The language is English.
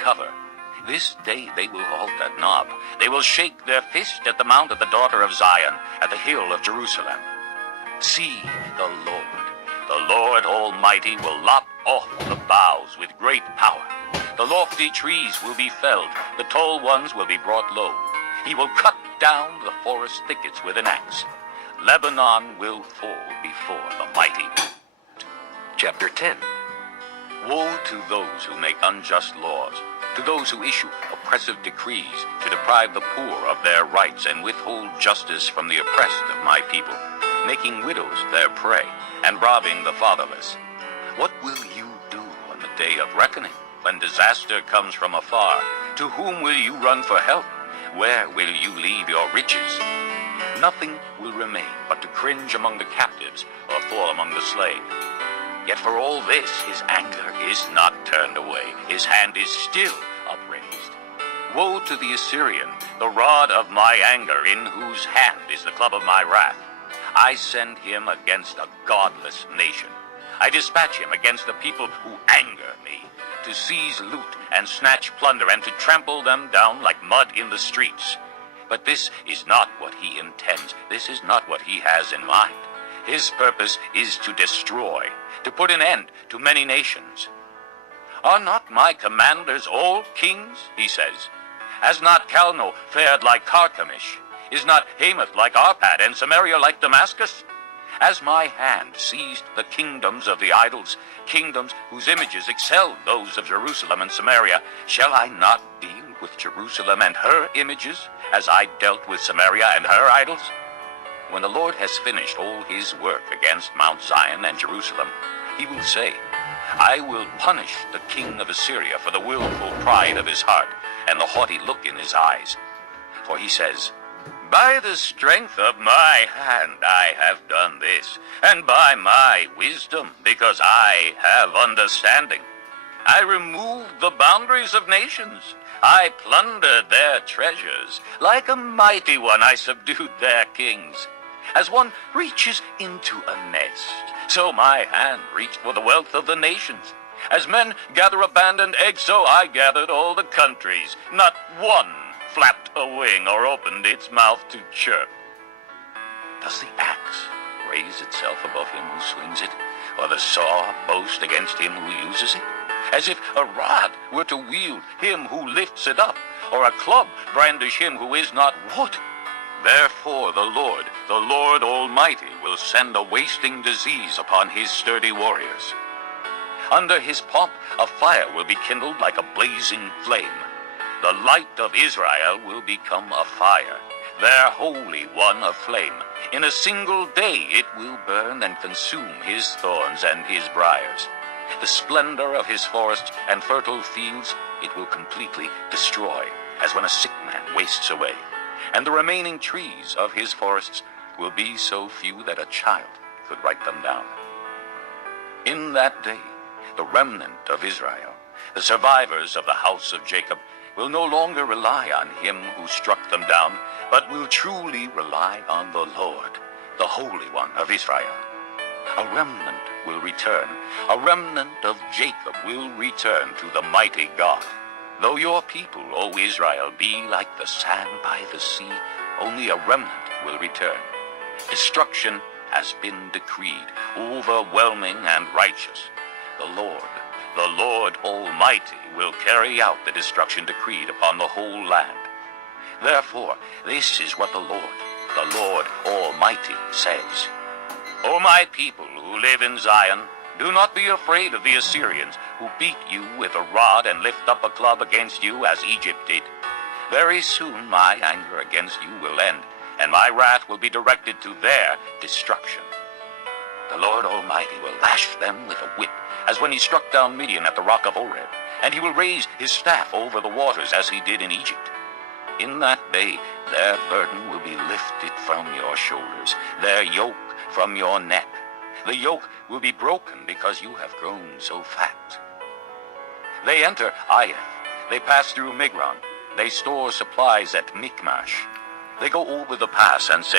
cover. This day they will halt at Nob. They will shake their fist at the mount of the daughter of Zion, at the hill of Jerusalem. See, the Lord Almighty will lop off the boughs with great power. The lofty trees will be felled, the tall ones will be brought low. He will cut down the forest thickets with an axe. Lebanon will fall before the mighty. Chapter 10. Woe to those who make unjust laws, to those who issue oppressive decrees to deprive the poor of their rights and withhold justice from the oppressed of my people, making widows their prey and robbing the fatherless. What will you do on the day of reckoning, when disaster comes from afar? To whom will you run for help? Where will you leave your riches? Nothing will remain but to cringe among the captives or fall among the slain. Yet for all this, his anger is not turned away. His hand is still upraised. Woe to the Assyrian, the rod of my anger, in whose hand is the club of my wrath. I send him against a godless nation. I dispatch him against the people who anger me, to seize loot and snatch plunder and to trample them down like mud in the streets. But this is not what he intends. This is not what he has in mind. His purpose is to destroy, to put an end to many nations. Are not my commanders all kings, he says? Has not Calno fared like Carchemish? Is not Hamath like Arpad and Samaria like Damascus? As my hand seized the kingdoms of the idols, kingdoms whose images excelled those of Jerusalem and Samaria, shall I not deal with Jerusalem and her images, as I dealt with Samaria and her idols? When the Lord has finished all his work against Mount Zion and Jerusalem, he will say, I will punish the king of Assyria for the willful pride of his heart and the haughty look in his eyes. For he says, by the strength of my hand I have done this, and by my wisdom, because I have understanding. I removed the boundaries of nations. I plundered their treasures. Like a mighty one I subdued their kings. As one reaches into a nest, so my hand reached for the wealth of the nations. As men gather abandoned eggs, so I gathered all the countries. Not one flapped a wing or opened its mouth to chirp. Does the axe raise itself above him who swings it, or the saw boast against him who uses it? As if a rod were to wield him who lifts it up, or a club brandish him who is not wood. Therefore the Lord Almighty, will send a wasting disease upon his sturdy warriors. Under his pomp a fire will be kindled like a blazing flame. The light of Israel will become a fire, their Holy One a flame. In a single day it will burn and consume his thorns and his briars. The splendor of his forests and fertile fields it will completely destroy, as when a sick man wastes away. And the remaining trees of his forests will be so few that a child could write them down. In that day, the remnant of Israel, the survivors of the house of Jacob, will no longer rely on him who struck them down, but will truly rely on the Lord, the Holy One of Israel. A remnant will return. A remnant of Jacob will return to the mighty God. Though your people, O Israel, be like the sand by the sea, only a remnant will return. Destruction has been decreed, overwhelming and righteous. The Lord Almighty will carry out the destruction decreed upon the whole land. Therefore, this is what the Lord Almighty says. O my people who live in Zion, do not be afraid of the Assyrians, who beat you with a rod and lift up a club against you as Egypt did. Very soon my anger against you will end, and my wrath will be directed to their destruction. The Lord Almighty will lash them with a whip, as when he struck down Midian at the rock of Oreb, and he will raise his staff over the waters as he did in Egypt. In that day their burden will be lifted from your shoulders, their yoke from your neck. The yoke will be broken because you have grown so fat. They enter Aiath. They pass through Migron. They store supplies at Michmash. They go over the pass and say,